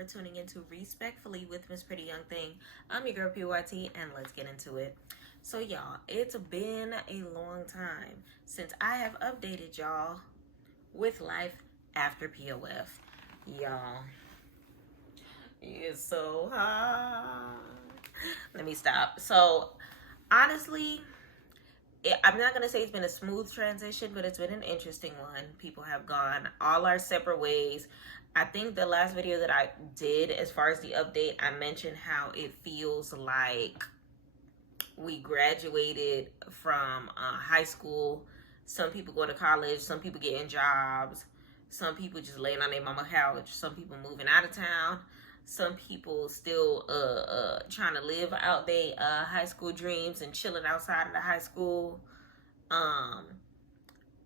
for tuning into Respectfully with Miss Pretty Young Thing. I'm your girl PYT, and let's get into it. So y'all, it's been a long time since I have updated y'all with life after POF. Y'all, it's so hard. Let me stop. So honestly, I'm not going to say it's been a smooth transition, but it's been an interesting one. People have gone all our separate ways. I think the last video that I did, as far as the update, I mentioned how it feels like we graduated from high school. Some people go to college. Some people getting jobs. Some people just laying on their mama couch. Some people moving out of town. Some people still trying to live out their high school dreams and chilling outside of the high school.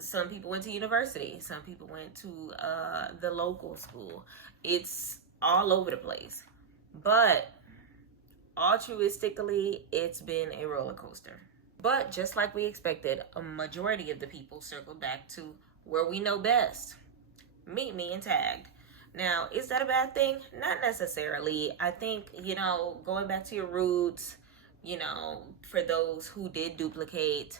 Some people went to university. Some people went to the local school. It's all over the place. But altruistically, it's been a roller coaster. But just like we expected, a majority of the people circled back to where we know best. MeetMe and tagged. Now, is that a bad thing? Not necessarily. I think, going back to your roots, for those who did duplicate,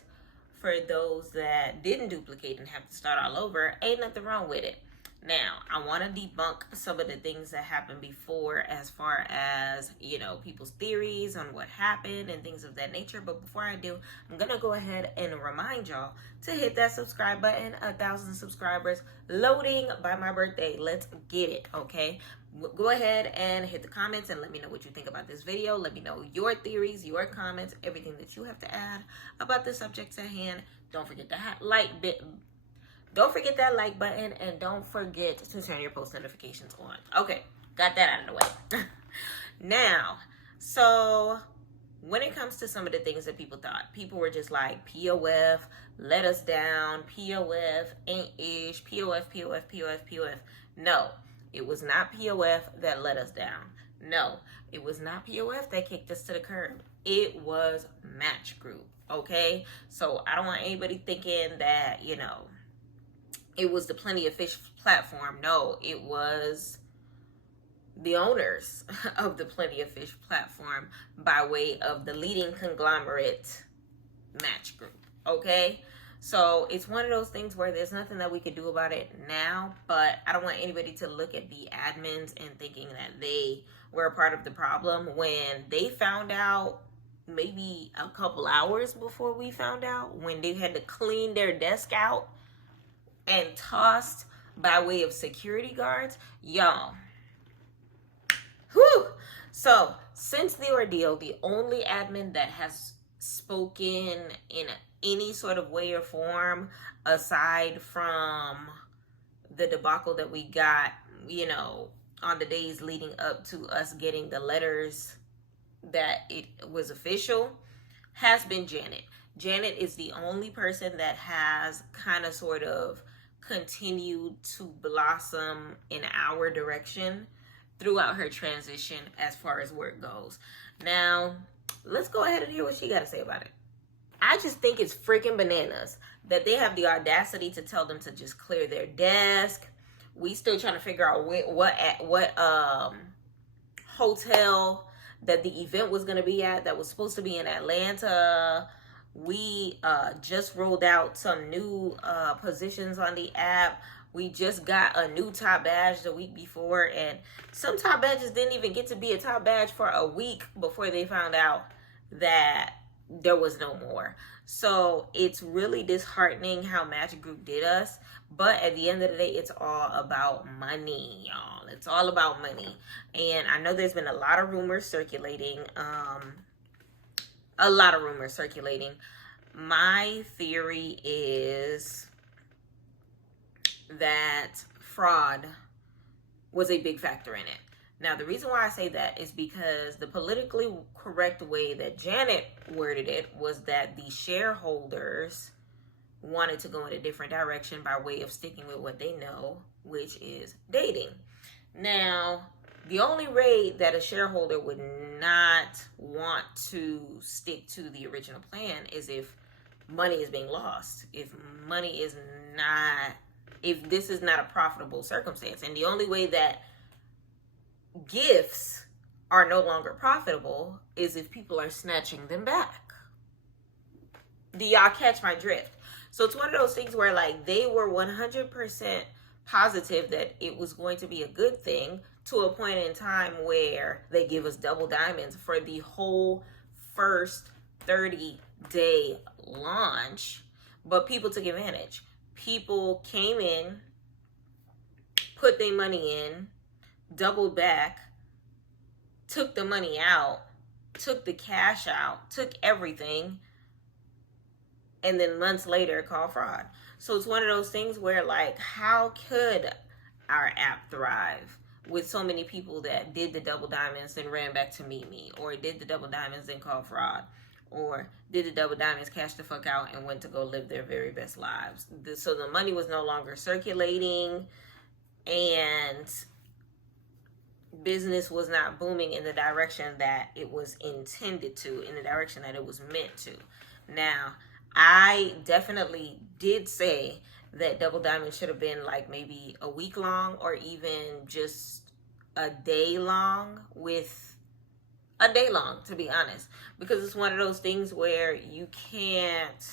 for those that didn't duplicate and have to start all over, ain't nothing wrong with it. Now, I want to debunk some of the things that happened before as far as, people's theories on what happened and things of that nature. But before I do, I'm going to go ahead and remind y'all to hit that subscribe button. 1,000 subscribers loading by my birthday. Let's get it, okay? Go ahead and hit the comments and let me know what you think about this video. Let me know your theories, your comments, everything that you have to add about the subjects at hand. Don't forget Don't forget that like button, and don't forget to turn your post notifications on. Okay, got that out of the way. Now, so when it comes to some of the things that people thought, people were just like, POF let us down, POF ain't ish, POF, POF, POF, POF. No, it was not POF that let us down. No, it was not POF that kicked us to the curb. It was Match Group, okay? So I don't want anybody thinking that, it was the Plenty of Fish platform. No, it was the owners of the Plenty of Fish platform by way of the leading conglomerate Match Group, okay? So it's one of those things where there's nothing that we could do about it now, but I don't want anybody to look at the admins and thinking that they were a part of the problem when they found out maybe a couple hours before we found out, when they had to clean their desk out and tossed by way of security guards. Y'all. Whew. So, since the ordeal, the only admin that has spoken in any sort of way or form, aside from the debacle that we got, on the days leading up to us getting the letters that it was official, has been Janet. Janet is the only person that has kind of sort of continued to blossom in our direction throughout her transition as far as work goes. Now, let's go ahead and hear what she got to say about it. I just think it's freaking bananas that they have the audacity to tell them to just clear their desk. We still trying to figure out what hotel that the event was going to be at that was supposed to be in Atlanta. We just rolled out some new positions on the app. We just got a new top badge the week before, and some top badges didn't even get to be a top badge for a week before they found out that there was no more. So it's really disheartening how Match Group did us. But at the end of the day, it's all about money, y'all. It's all about money. And I know there's been a lot of rumors circulating. My theory is that fraud was a big factor in it. Now, the reason why I say that is because the politically correct way that Janet worded it was that the shareholders wanted to go in a different direction by way of sticking with what they know, which is dating. Now, the only way that a shareholder would not want to stick to the original plan is if money is being lost, if this is not a profitable circumstance. And the only way that gifts are no longer profitable is if people are snatching them back. Do y'all catch my drift? So it's one of those things where like they were 100% positive that it was going to be a good thing to a point in time where they give us double diamonds for the whole first 30-day launch, but people took advantage. People came in, put their money in, doubled back, took the money out, took the cash out, took everything, and then months later call fraud. So it's one of those things where like, how could our app thrive with so many people that did the double diamonds and ran back to MeetMe, or did the double diamonds and called fraud, or did the double diamonds, cashed the fuck out, and went to go live their very best lives? So the money was no longer circulating, and business was not booming in the direction that it was intended to, in the direction that it was meant to. Now, I definitely did say that double diamond should have been like maybe a week long, or even just a day long, to be honest, because it's one of those things where you can't,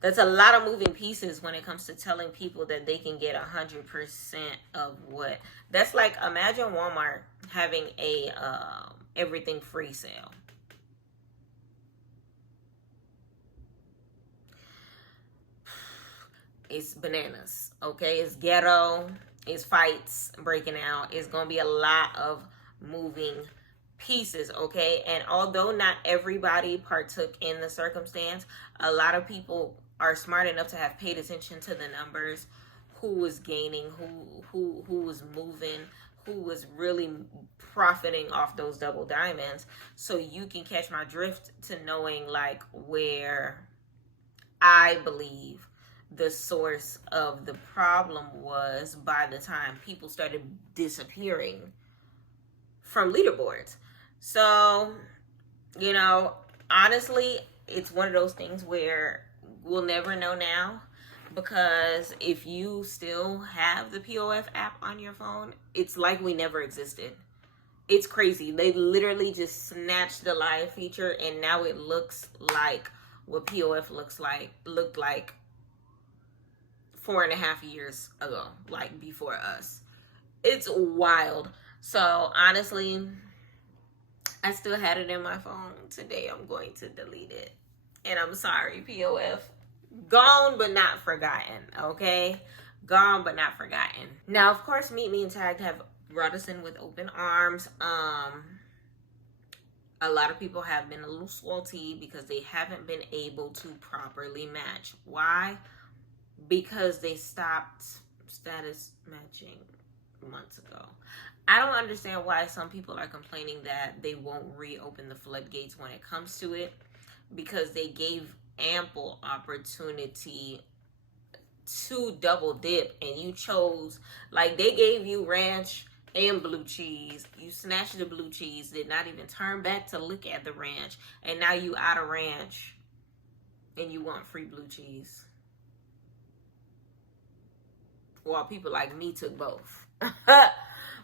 that's a lot of moving pieces when it comes to telling people that they can get 100% of what. That's like, imagine Walmart having a everything free sale. It's bananas, okay? It's ghetto, it's fights breaking out. It's gonna be a lot of moving pieces, okay? And although not everybody partook in the circumstance, a lot of people are smart enough to have paid attention to the numbers, who was gaining, who was moving, who was really profiting off those double diamonds. So you can catch my drift to knowing like where I believe the source of the problem was by the time people started disappearing from leaderboards. So, you know, honestly, it's one of those things where we'll never know now, because if you still have the POF app on your phone, it's like we never existed. It's crazy. They literally just snatched the live feature, and now it looks like what POF looked like 4.5 years ago, like before us. It's wild. So honestly, I still had it in my phone. Today I'm going to delete it. And I'm sorry, POF. Gone but not forgotten, okay? Gone but not forgotten. Now, of course, MeetMe and Tagged have brought us in with open arms. A lot of people have been a little salty because they haven't been able to properly match. Why? Because they stopped status matching months ago. I don't understand why some people are complaining that they won't reopen the floodgates when it comes to it, because they gave ample opportunity to double dip, and you chose, like, they gave you ranch and blue cheese. You snatched the blue cheese, did not even turn back to look at the ranch, and now you out of ranch and you want free blue cheese, while people like me took both.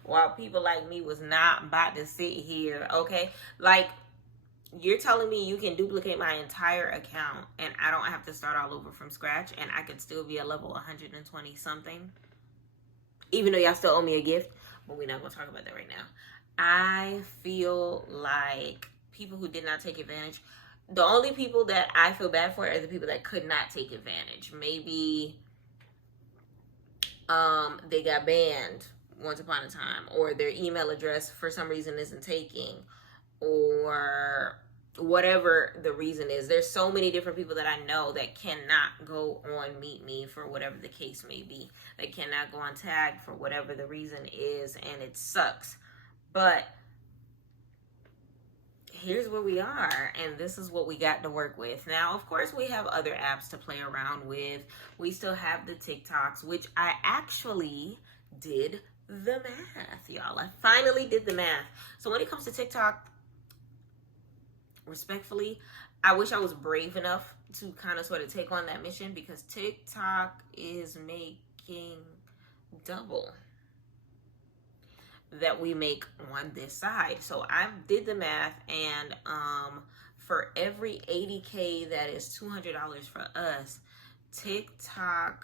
While people like me was not about to sit here, okay? Like, you're telling me you can duplicate my entire account and I don't have to start all over from scratch, and I could still be a level 120 something, even though y'all still owe me a gift? But we're not going to talk about that right now. I feel like people who did not take advantage, the only people that I feel bad for are the people that could not take advantage. Maybe they got banned once upon a time, or their email address for some reason isn't taking, or whatever the reason is. There's so many different people that I know that cannot go on MeetMe for whatever the case may be. They cannot go on Tag for whatever the reason is, and it sucks. But here's where we are, and this is what we got to work with. Now, of course, we have other apps to play around with. We still have the TikToks, which I actually did the math, y'all. I finally did the math. So when it comes to TikTok, respectfully, I wish I was brave enough to kind of sort of take on that mission, because TikTok is making double. that we make on this side. So I did the math, and for every 80K that is $200 for us, TikTokers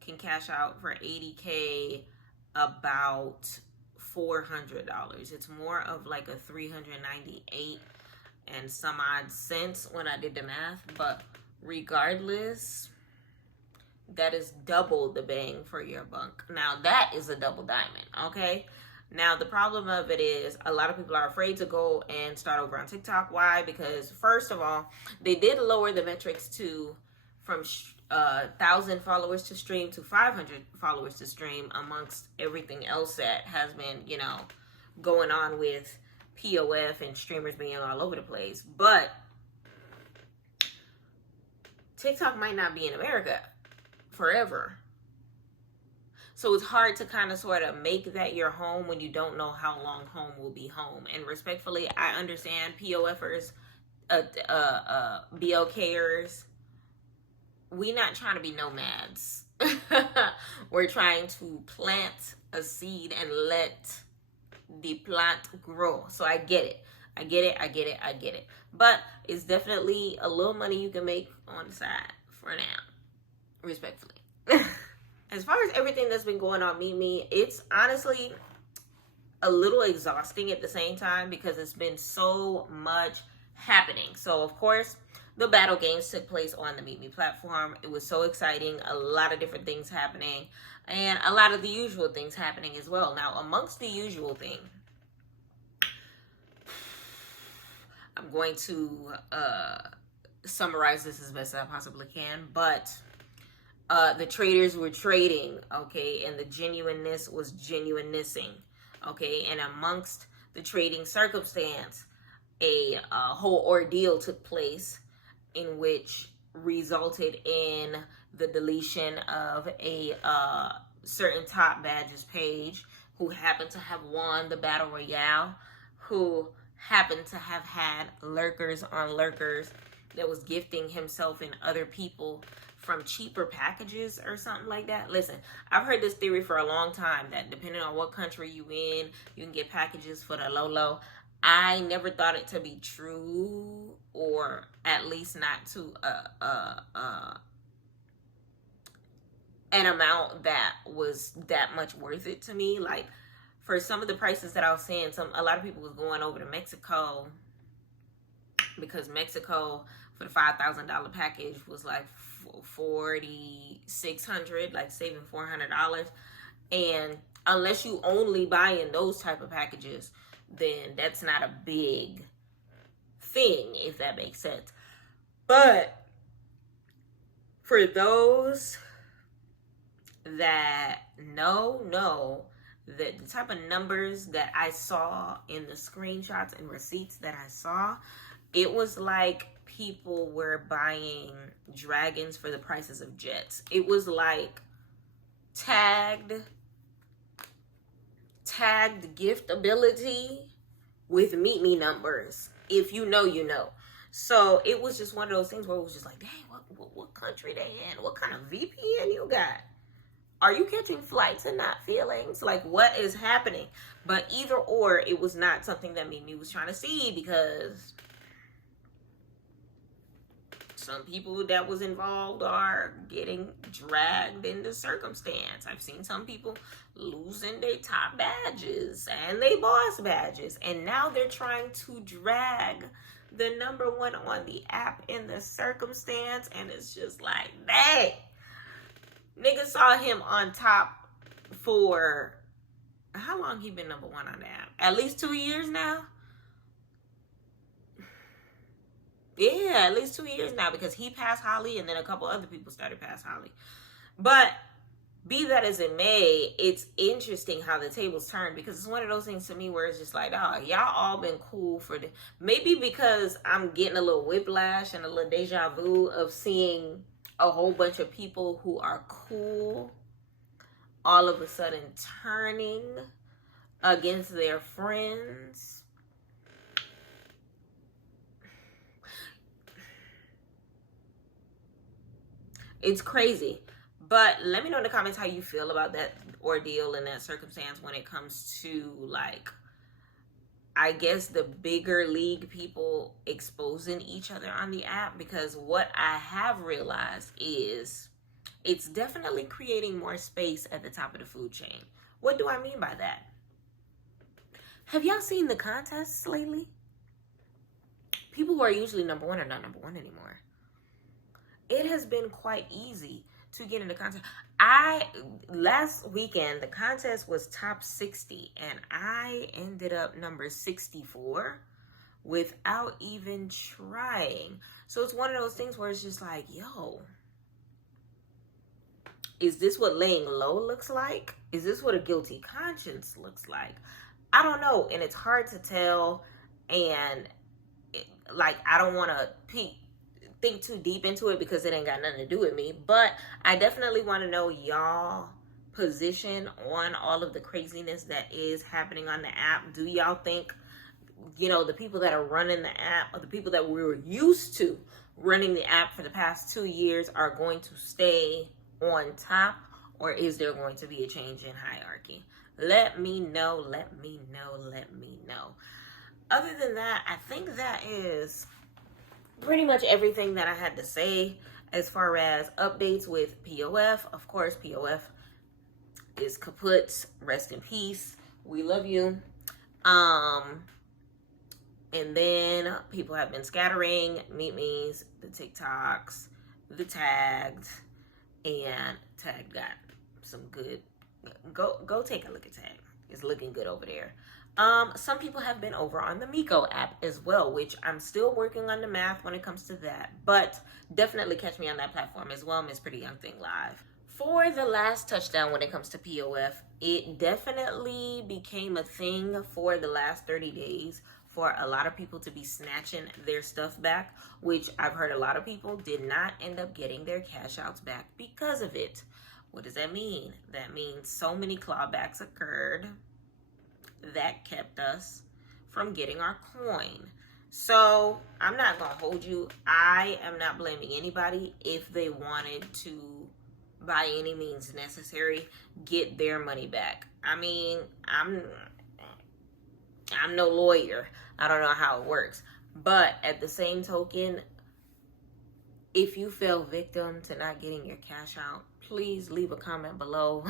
can cash out for 80K about $400. It's more of like a 398 and some odd cents when I did the math, but regardless, that is double the bang for your buck. Now that is a double diamond, okay? Now the problem of it is a lot of people are afraid to go and start over on TikTok. Why? Because first of all, they did lower the metrics from 1,000 followers to stream to 500 followers to stream, amongst everything else that has been, going on with POF and streamers being all over the place. But TikTok might not be in America forever. So it's hard to kind of sort of make that your home when you don't know how long home will be home. And respectfully, I understand POFers, BLKers. We not trying to be nomads. We're trying to plant a seed and let the plant grow. So I get it. I get it. But it's definitely a little money you can make on the side for now. Respectfully. As far as everything that's been going on MeetMe, it's honestly a little exhausting at the same time because it's been so much happening. So of course, the battle games took place on the MeetMe platform. It was so exciting. A lot of different things happening, and a lot of the usual things happening as well. Now, amongst the usual thing, I'm going to summarize this as best as I possibly can, but the traders were trading, okay, and the genuineness was genuinenessing, okay, and amongst the trading circumstance, a whole ordeal took place in which resulted in the deletion of a certain top badges page who happened to have won the battle royale, who happened to have had lurkers on lurkers that was gifting himself and other people from cheaper packages or something like that. Listen, I've heard this theory for a long time that depending on what country you in, you can get packages for the low. I never thought it to be true, or at least not to an amount that was that much worth it to me. Like for some of the prices that I was seeing, a lot of people was going over to Mexico because Mexico for the $5,000 package was like $4,600, like saving $400. And unless you only buy in those type of packages, then that's not a big thing, if that makes sense. But for those that know that the type of numbers that I saw in the screenshots and receipts that I saw, it was like people were buying dragons for the prices of jets. It was like tagged gift ability with MeetMe numbers. If you know, you know. So it was just one of those things where it was just like, dang, what country they in? What kind of VPN you got? Are you catching flights and not feelings? Like, what is happening? But either or, it was not something that MeetMe was trying to see, because some people that was involved are getting dragged into circumstance. I've seen some people losing their top badges and their boss badges, and now they're trying to drag the #1 on the app in the circumstance, and it's just like, dang. Niggas saw him on top for, how long he been #1 on the app? At least 2 years now? Yeah, at least 2 years now, because he passed Holly and then a couple other people started past Holly. But be that as it may, it's interesting how the tables turn, because it's one of those things to me where it's just like, oh, y'all all been cool for the, maybe because I'm getting a little whiplash and a little deja vu of seeing a whole bunch of people who are cool all of a sudden turning against their friends. It's crazy. But let me know in the comments how you feel about that ordeal and that circumstance when it comes to, like, I guess the bigger league people exposing each other on the app. Because what I have realized is it's definitely creating more space at the top of the food chain. What do I mean by that? Have y'all seen the contests lately? People who are usually number one are not number one anymore. It has been quite easy to get into contest. Last weekend, the contest was top 60, and I ended up number 64 without even trying. So it's one of those things where it's just like, yo, is this what laying low looks like? Is this what a guilty conscience looks like? I don't know, and it's hard to tell, and I don't want to think too deep into it because it ain't got nothing to do with me, but I definitely want to know y'all position on all of the craziness that is happening on the app. Do y'all think, the people that are running the app, or the people that we were used to running the app for the past 2 years, are going to stay on top, or is there going to be a change in hierarchy? Let me know. Other than that, I think that is pretty much everything that I had to say as far as updates with POF. Of course, POF is kaput. Rest in peace. We love you. And then people have been scattering MeetMe's, the TikToks, the tagged, and Tag got some good. Go take a look at Tag. It's looking good over there. Some people have been over on the Miko app as well, which I'm still working on the math when it comes to that, but definitely catch me on that platform as well, Miss Pretty Young Thing Live. For the last touchdown when it comes to POF, it definitely became a thing for the last 30 days for a lot of people to be snatching their stuff back, which I've heard a lot of people did not end up getting their cash outs back because of it. What does that mean? That means so many clawbacks occurred that kept us from getting our coin. So I'm not gonna hold you. I am not blaming anybody if they wanted to, by any means necessary, get their money back. I mean, I'm no lawyer. I don't know how it works. But at the same token, if you fell victim to not getting your cash out, please leave a comment below.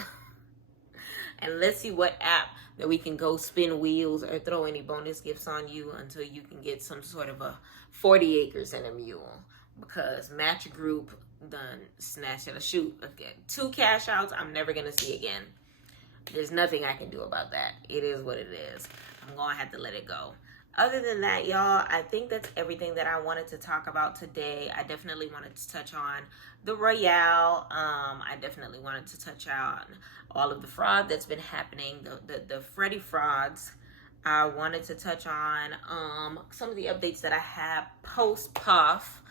And let's see what app that we can go spin wheels or throw any bonus gifts on you until you can get some sort of a 40 acres and a mule. Because Match Group done snatched at a shoot. Again, 2 cash outs I'm never going to see again. There's nothing I can do about that. It is what it is. I'm going to have to let it go. Other than that, y'all, I think that's everything that I wanted to talk about today. I definitely wanted to touch on the Royale. I definitely wanted to touch on all of the fraud that's been happening, the Freddie frauds. I wanted to touch on some of the updates that I have post POF.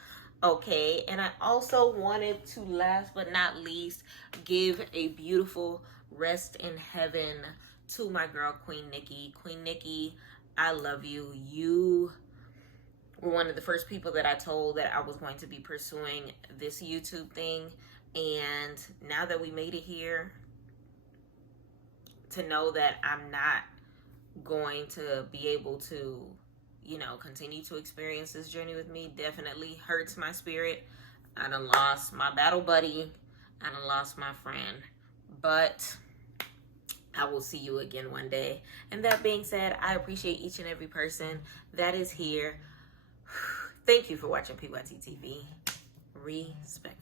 Okay, and I also wanted to, last but not least, give a beautiful rest in heaven to my girl, Queen Nikki. Queen Nikki, I love you. You were one of the first people that I told that I was going to be pursuing this YouTube thing. And now that we made it here, to know that I'm not going to be able to, continue to experience this journey with me definitely hurts my spirit. I done lost my battle buddy. I done lost my friend. But I will see you again one day. And that being said, I appreciate each and every person that is here. Thank you for watching PYT TV. Respect.